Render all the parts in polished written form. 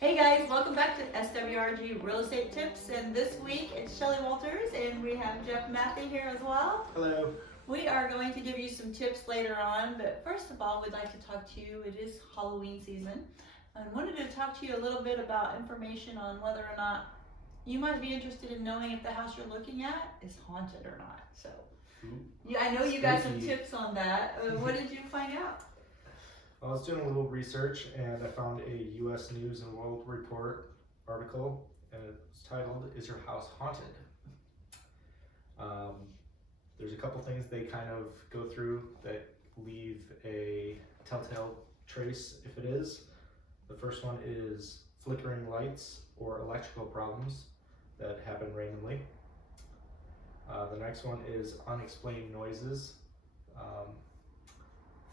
Hey guys, welcome back to SWRG Real Estate Tips, and this week it's Shelly Walters and we have Jeff Mathey here as well. Hello. We are going to give you some tips later on, but first of all, we'd like to talk to you. It is Halloween season, and wanted to talk to you a little bit about information on whether or not you might be interested in knowing if the house you're looking at is haunted or not. So, yeah, I know you got some tips on that. What did you find out? I was doing a little research and I found a U.S. News and World Report article, and it's titled, "Is Your House Haunted?" There's a couple things they kind of go through that leave a telltale trace if it is. The first one is flickering lights or electrical problems that happen randomly. The next one is unexplained noises.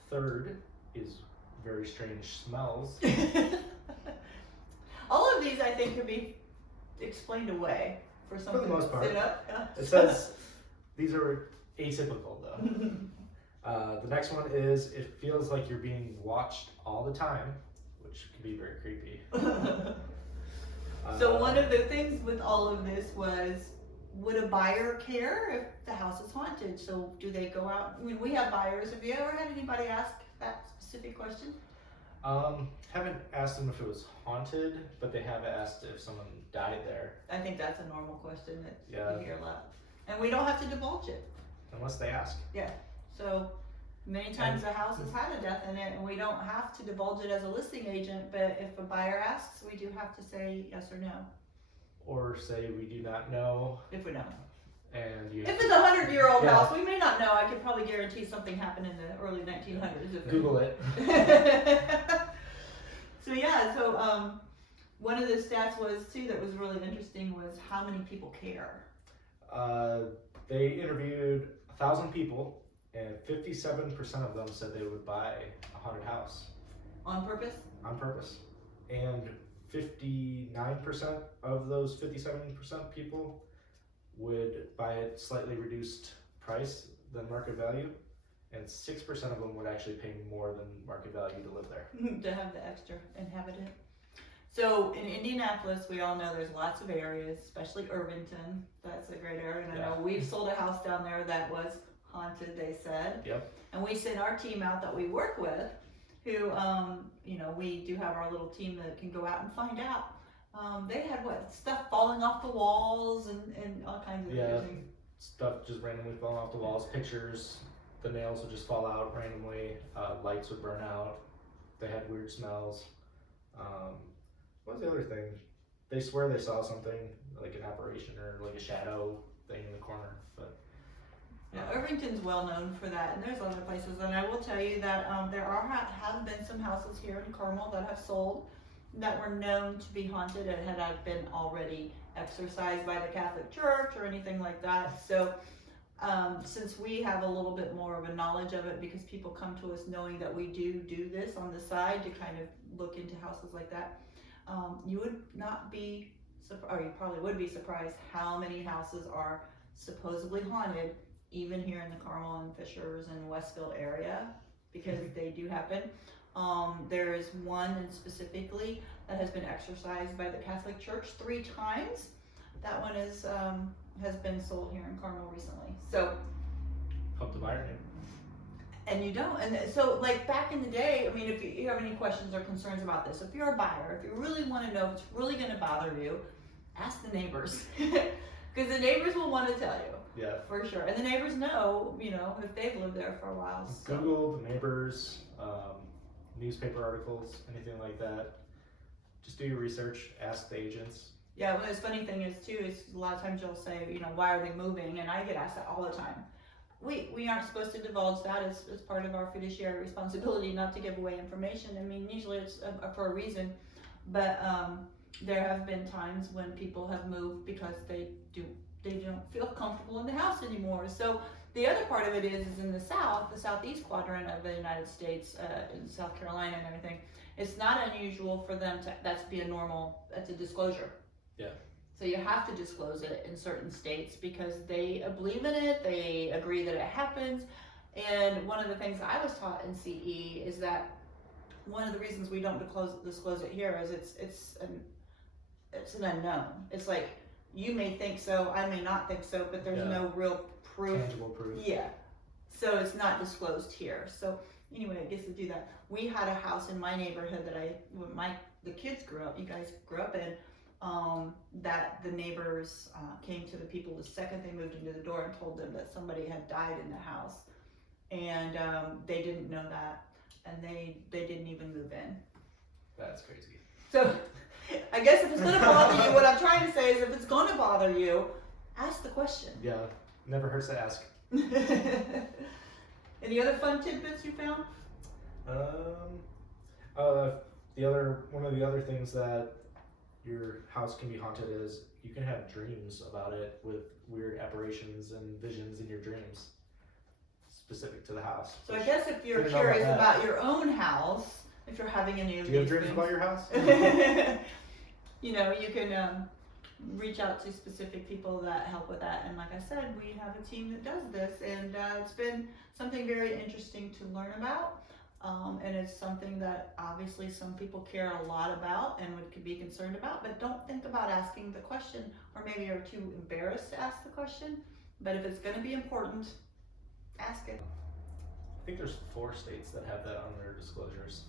Third is very strange smells. All of these I think could be explained away for something. For the most part. Yeah. It says these are atypical though. The next one is it feels like you're being watched all the time, which can be very creepy. So one of the things with all of this was, would a buyer care if the house is haunted? So do they go out? I mean, we have buyers. Have you ever had anybody ask that specific question? Haven't asked them if it was haunted, but they have asked if someone died there. I think that's a normal question that Yeah. we hear a lot. And we don't have to divulge it. Unless they ask. Yeah. So many times the house has had a death in it and we don't have to divulge it as a listing agent, but if a buyer asks, we do have to say yes or no. Or say we do not know. If we know. And you If it's a 100-year-old Yeah. house, we may not know. I could probably guarantee something happened in the early 1900s. If Google it. So one of the stats was too that was really interesting was how many people care. They interviewed 1,000 people, and 57% of them said they would buy a haunted house. On purpose? On purpose. And 59% of those 57% people would buy it slightly reduced price than market value, and 6% of them would actually pay more than market value to live there. To have the extra inhabitant. So in Indianapolis, we all know there's lots of areas, especially Irvington. That's a great area. And I know we've sold a house down there that was haunted, they said. Yep. And we sent our team out that we work with, who, we do have our little team that can go out and find out. They had stuff falling off the walls and all kinds of things. Stuff just randomly falling off the walls, pictures, the nails would just fall out randomly, lights would burn out, they had weird smells. What was the other thing? They swear they saw something, like an apparition or like a shadow thing in the corner. But yeah, Irvington's well known for that, and there's other places. And I will tell you that there have been some houses here in Carmel that have sold that were known to be haunted and had been already exorcised by the Catholic Church or anything like that. So since we have a little bit more of a knowledge of it, because people come to us knowing that we do this on the side to kind of look into houses like that, you would not be, or you probably would be surprised how many houses are supposedly haunted, even here in the Carmel and Fishers and Westfield area, because they do happen. There is one specifically that has been exorcised by the Catholic Church 3 times. That one is has been sold here in Carmel recently. So hope the buyer knew. And you don't. And so, like back in the day, I mean, if you have any questions or concerns about this, if you're a buyer, if you really want to know if it's really going to bother you, ask the neighbors. Because the neighbors will want to tell you. Yeah. For sure. And the neighbors know, if they've lived there for a while. So. Google the neighbors, newspaper articles, anything like that. Just do your research, ask the agents. Yeah, well, the funny thing is too, is a lot of times you'll say, why are they moving? And I get asked that all the time. We aren't supposed to divulge that. It's part of our fiduciary responsibility not to give away information. I mean, usually it's for a reason, but there have been times when people have moved because they don't feel comfortable in the house anymore. So the other part of it is in the southeast quadrant of the United States, in South Carolina and everything, it's not unusual for them that's a disclosure. Yeah. So you have to disclose it in certain states because they believe in it, they agree that it happens. And one of the things I was taught in CE is that one of the reasons we don't disclose it here is it's an unknown. It's like, you may think so, I may not think so, but there's no real proof. Tangible proof. Yeah. So it's not disclosed here. So anyway, it gets to do that. We had a house in my neighborhood that the kids grew up, you guys grew up in, that the neighbors came to the people the second they moved into the door and told them that somebody had died in the house. And they didn't know that, and they didn't even move in. That's crazy. So I guess if it's gonna bother you, what I'm trying to say is if it's gonna bother you, ask the question. Yeah, never hurts to ask. Any other fun tidbits you found? One of the other things that your house can be haunted is you can have dreams about it with weird apparitions and visions in your dreams specific to the house. So I guess if you're curious about your own house, if you're having any of these Do you have dreams about your house? you know, you can reach out to specific people that help with that. And like I said, we have a team that does this, and it's been something very interesting to learn about. And it's something that obviously some people care a lot about and could be concerned about, but don't think about asking the question, or maybe are too embarrassed to ask the question. But if it's going to be important, ask it. I think there's 4 states that have that on their disclosures.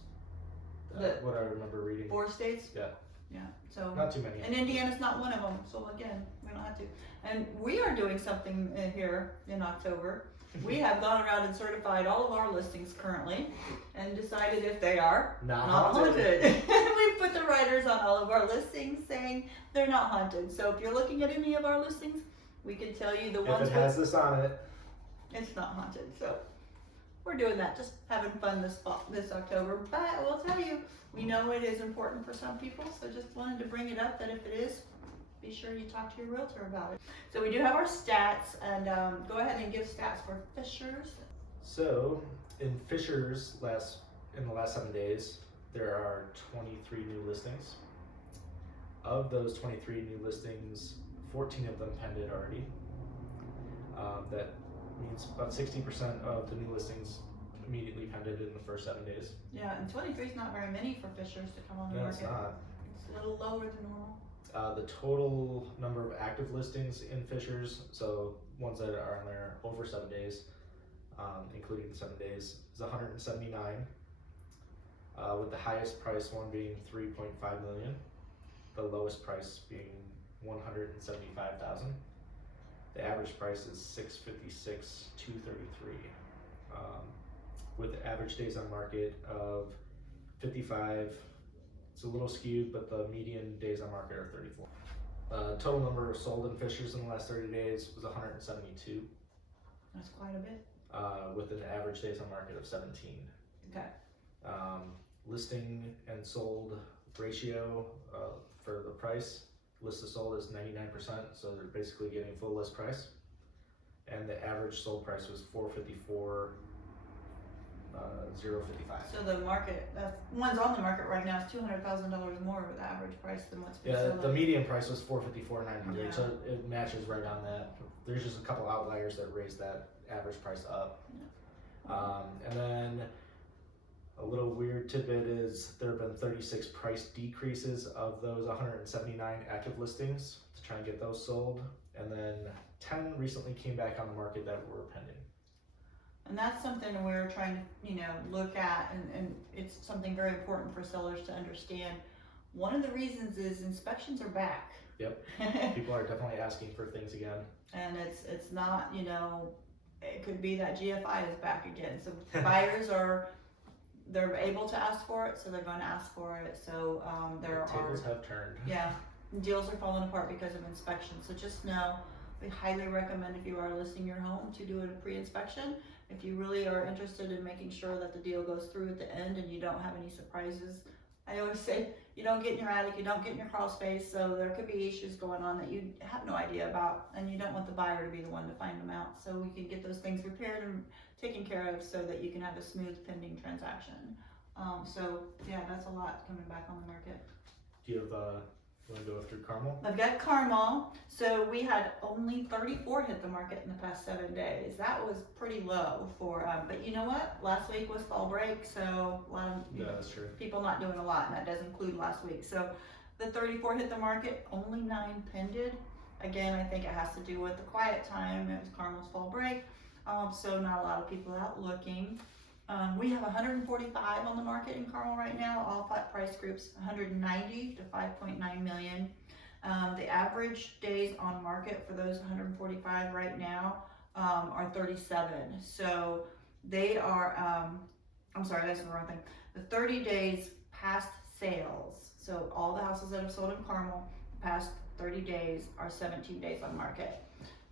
What I remember reading. 4 states? Yeah. Yeah. So not too many. And Indiana's not one of them. So again, we don't have to. And we are doing something here in October. We have gone around and certified all of our listings currently and decided if they are not haunted. We put the writers on all of our listings saying they're not haunted. So if you're looking at any of our listings, we can tell you the ones if it has this on it, it's not haunted. So we're doing that, just having fun this October. But I will tell you, we know it is important for some people, so just wanted to bring it up that if it is, be sure you talk to your realtor about it. So we do have our stats, and go ahead and give stats for Fishers. So in Fishers, in the last 7 days, there are 23 new listings. Of those 23 new listings, 14 of them pended already. That means about 60% of the new listings immediately pended in the first 7 days. Yeah, and 23 is not very many for Fishers to come on the No, market. it's not. It's a little lower than normal. The total number of active listings in Fishers, so ones that are on there over 7 days, including the 7 days, is 179, with the highest price one being $3.5 million, the lowest price being $175,000. The average price is $656,233, with the average days on market of 55. It's a little skewed, but the median days on market are 34. Total number sold in Fishers in the last 30 days was 172. That's quite a bit. With an average days on market of 17. Okay. Listing and sold ratio for the price, list to sold is 99%, so they're basically getting full list price. And the average sold price was $454,055. So the market, one's on the market right now is $200,000 more of the average price than what's been sold. The median price was $454,900, Yeah. so it matches right on that. There's just a couple outliers that raised that average price up. Yeah. And then a little weird tidbit is there have been 36 price decreases of those 179 active listings to try and get those sold, and then 10 recently came back on the market that were pending. And that's something that we're trying to, look at, and it's something very important for sellers to understand. One of the reasons is inspections are back. Yep. People are definitely asking for things again. And it's not, it could be that GFI is back again. So buyers they're able to ask for it, so they're going to ask for it. So Tables have turned. Yeah, deals are falling apart because of inspection. So just know, we highly recommend if you are listing your home to do a pre-inspection. If you really are interested in making sure that the deal goes through at the end and you don't have any surprises. I always say, you don't get in your attic, you don't get in your crawl space, so there could be issues going on that you have no idea about, and you don't want the buyer to be the one to find them out. So we can get those things repaired and taken care of so that you can have a smooth pending transaction. So yeah, that's a lot coming back on the market. Do you have You want to go through Carmel? I've got Carmel. So we had only 34 hit the market in the past 7 days. That was pretty low for, but you know what? Last week was fall break, so a lot of That's true. people not doing a lot, and that does include last week. So the 34 hit the market, only 9 pended. Again, I think it has to do with the quiet time. It was Carmel's fall break, so not a lot of people out looking. We have 145 on the market in Carmel right now, all flat price groups, 190 to 5.9 million. The average days on market for those 145 right now are 37. So they are, I'm sorry, that's the wrong thing. The 30 days past sales, so all the houses that have sold in Carmel, the past 30 days are 17 days on market.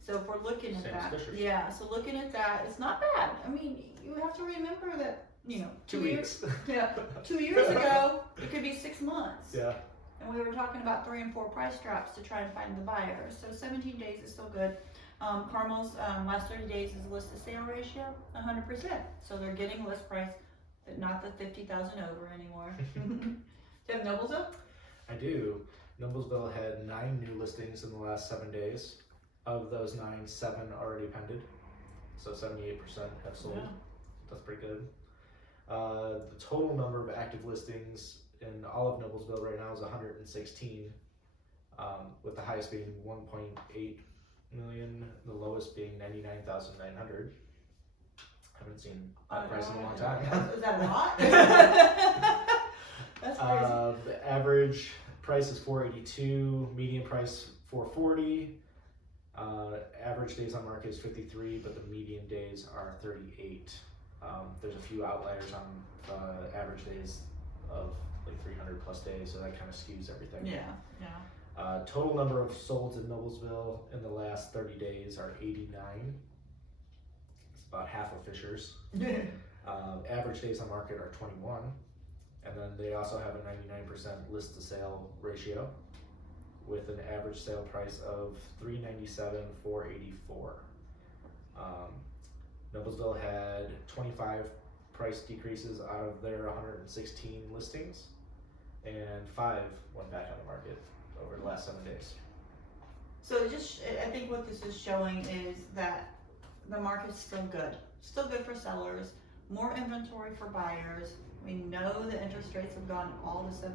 So if we're looking at Same that, as Fisher's. yeah, so looking at that, it's not bad. I mean, you have to remember that, you know, 2 weeks. yeah, 2 years ago, it could be 6 months. Yeah. And we were talking about 3 and 4 price drops to try and find the buyer. So 17 days is still good. Carmel's last 30 days is list to sale ratio, 100%. So they're getting list price, but not the 50,000 over anymore. Do you have Noblesville? I do. Noblesville had 9 new listings in the last 7 days. Of those 9, 7 already pended. So 78% have sold. Yeah. That's pretty good. The total number of active listings in all of Noblesville right now is 116, with the highest being 1.8 million, the lowest being 99,900. Haven't seen that price in a long time. Is that a lot? That's crazy. The average price is 482, median price 440. Average days on market is 53, but the median days are 38. There's a few outliers on average days of like 300 plus days, so that kind of skews everything. Yeah, yeah. Total number of solds in Noblesville in the last 30 days are 89. It's about half of Fisher's. Average days on market are 21, and then they also have a 99% list to sale ratio, with an average sale price of $397,484. Noblesville had 25 price decreases out of their 116 listings, and 5 went back on the market over the last 7 days. So I think what this is showing is that the market's still good for sellers, more inventory for buyers. We know the interest rates have gone all to 7%,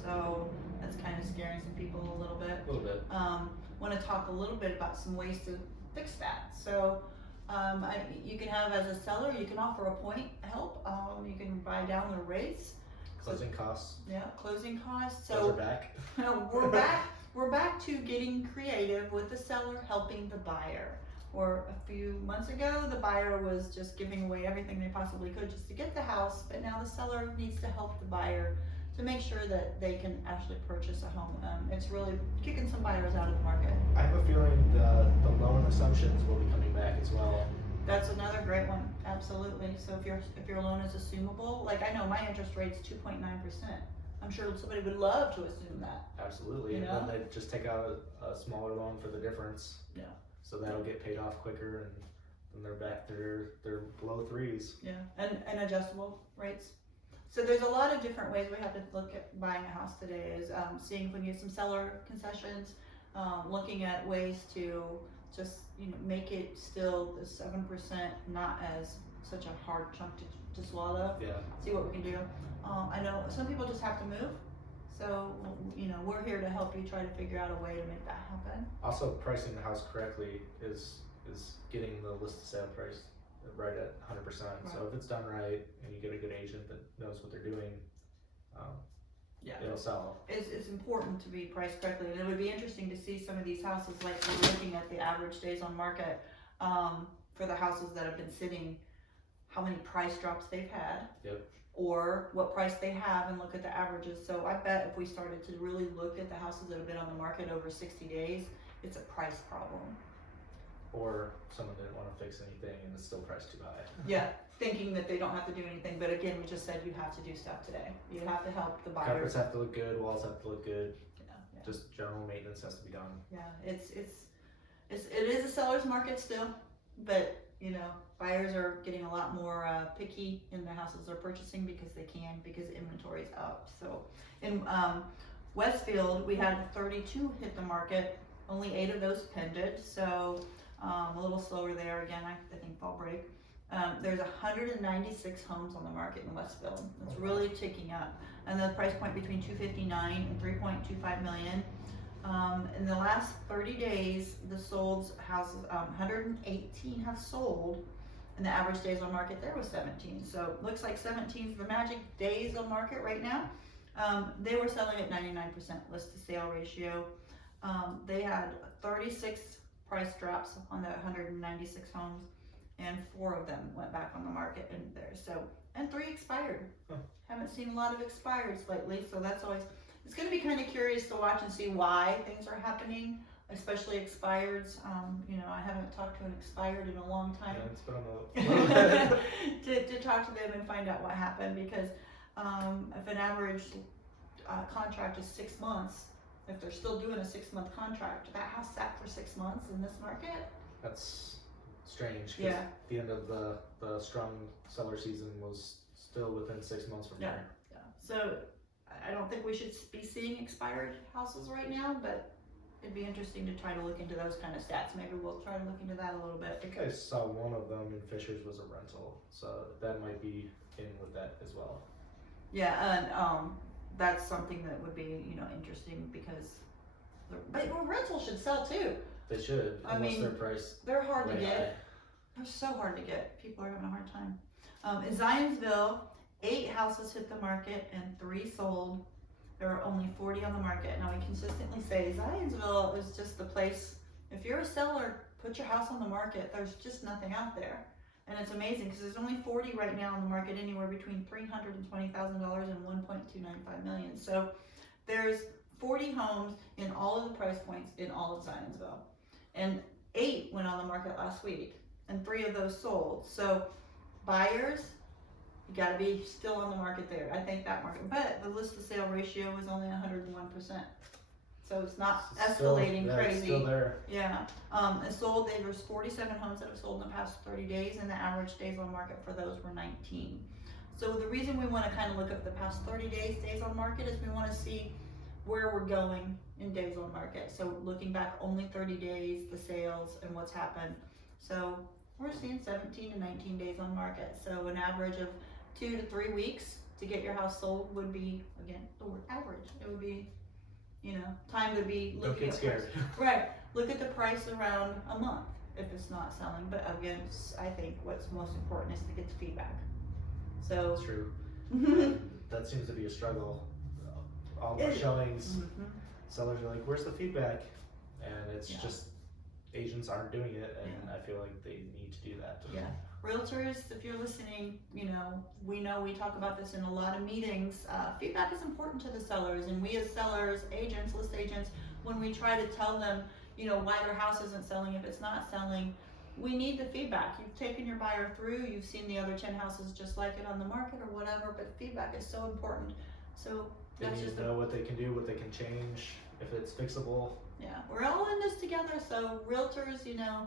so that's kind of scaring some people a little bit. A little bit. Want to talk a little bit about some ways to fix that. So you can have, as a seller, you can offer a point help. You can buy down the rates. Closing costs. Yeah, closing costs. Those So are back. we're back. We're back to getting creative with the seller helping the buyer. Or a few months ago, the buyer was just giving away everything they possibly could just to get the house, but now the seller needs to help the buyer to make sure that they can actually purchase a home. It's really kicking some buyers out of the market. I have a feeling the loan assumptions will be coming back as well. That's another great one, absolutely. So if your loan is assumable, like I know my interest rate's 2.9%. I'm sure somebody would love to assume that. Absolutely, You and know? then they just take out a smaller loan for the difference. Yeah. So that'll get paid off quicker, and then they're back to their low 3s. Yeah, and adjustable rates. So there's a lot of different ways we have to look at buying a house today, is seeing if we can get some seller concessions, looking at ways to just make it still the 7%, not as such a hard chunk to swallow. Yeah. See what we can do. I know some people just have to move, so we're here to help you try to figure out a way to make that happen. Also, pricing the house correctly is getting the list to sale price right at 100%. Right. So if it's done right and you get a good agent that knows what they're doing, Yeah. it'll sell. It's important to be priced correctly, and it would be interesting to see some of these houses, like we're looking at the average days on market for the houses that have been sitting, how many price drops they've had. Yep. Or what price they have, and look at the averages. So I bet if we started to really look at the houses that have been on the market over 60 days, it's a price problem. Or someone didn't want to fix anything and it's still priced too high. Yeah, thinking that they don't have to do anything, but again, we just said you have to do stuff today. You have to help the buyers. Carpets have to look good, walls have to look good. Yeah. Just general maintenance has to be done. Yeah, it is a seller's market still, but buyers are getting a lot more picky in the houses they're purchasing because they can, because inventory is up. So, and Westfield, we had 32 hit the market, only 8 of those pended, so a little slower there again, I think fall break. There's 196 homes on the market in Westfield. It's really ticking up, and the price point between 259 and 3.25 million. In the last 30 days, the sold houses, 118 have sold, and the average days on market there was 17. So looks like 17 is the magic days on market right now. They were selling at 99% list to sale ratio. They had 36 price drops on the 196 homes, and 4 of them went back on the market in there. So, and 3 expired. Haven't seen a lot of expireds lately, so that's always, it's going to be kind of curious to watch and see why things are happening, especially expireds. You know, I haven't talked to an expired in a long time. Yeah, it's been on the to talk to them and find out what happened, because if an average contract is 6 months, if they're still doing a 6-month contract, that house sat for 6 months in this market. That's strange, because Yeah. the end of the strong seller season was still within 6 months from there. Yeah. So I don't think we should be seeing expired houses right now, but it'd be interesting to try to look into those kind of stats. Maybe we'll try to look into that a little I bit. think I saw one of them in Fishers was a rental, so that might be in with that as well. Yeah, and that's something that would be, you know, interesting, because but rental should sell too. They should, I unless mean, they're priced They're hard to way get. high. They're so hard to get. People are having a hard time. In Zionsville, 8 houses hit the market and 3 sold. There are only 40 on the market. Now, we consistently say Zionsville is just the place. If you're a seller, put your house on the market. There's just nothing out there. And it's amazing, because there's only 40 right now on the market, anywhere between $320,000 and $1.295 million. So there's 40 homes in all of the price points in all of Zionsville. And 8 went on the market last week, and 3 of those sold. So buyers, you gotta be still on the market there. I think that market, but the list to sale ratio is only 101%. So it's not escalating It's crazy. still there. Yeah, and sold, there's 47 homes that have sold in the past 30 days, and the average days on market for those were 19. So the reason we wanna kind of look at the past 30 days on market, is we wanna see where we're going in days on market. So looking back only 30 days, the sales and what's happened. So we're seeing 17 to 19 days on market. So an average of 2 to 3 weeks to get your house sold would be, again, the word average. It would be, you know, time to be Don't looking get at scared. Right, look at the price around a month if it's not selling. But again, I think what's most important is to get the feedback. So True. That seems to be a struggle. All our It- showings, sellers are like, "Where's the feedback?" And it's Yeah. just agents aren't doing it, and Yeah. I feel like they need to do that. Yeah. Realtors, if you're listening, you know we talk about this in a lot of meetings. Feedback is important to the sellers, and we as sellers, agents, list agents, when we try to tell them, you know, why their house isn't selling, if it's not selling, we need the feedback. You've taken your buyer through, you've seen the other 10 houses just like it on the market or whatever, but feedback is so important. So They that's need just to know what they can do, what they can change, if it's fixable. Yeah, we're all in this together. So realtors, you know,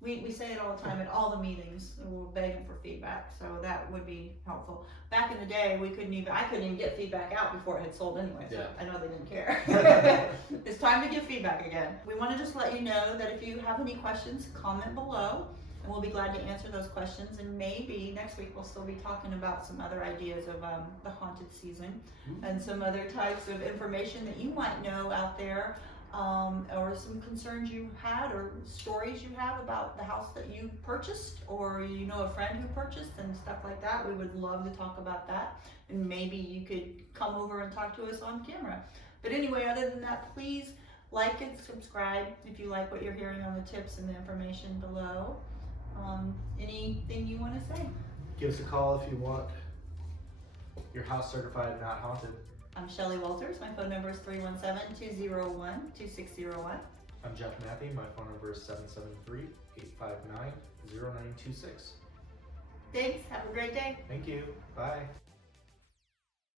we say it all the time at all the meetings. We're begging for feedback, so that would be helpful. Back in the day, I couldn't even get feedback out before it had sold anyway. So Yeah. I know they didn't care. It's time to give feedback again. We want to just let you know that if you have any questions, comment below, and we'll be glad to answer those questions. And maybe next week we'll still be talking about some other ideas of the haunted season and some other types of information that you might know out there. Or some concerns you had or stories you have about the house that you purchased, or you know a friend who purchased and stuff like that. We would love to talk about that, and maybe you could come over and talk to us on camera. But anyway, other than that, please like and subscribe if you like what you're hearing on the tips and the information below. Anything you want to say? Give us a call if you want your house certified not haunted. I'm Shelly Walters. My phone number is 317-201-2601. I'm Jeff Mathey. My phone number is 773-859-0926. Thanks. Have a great day. Thank you. Bye.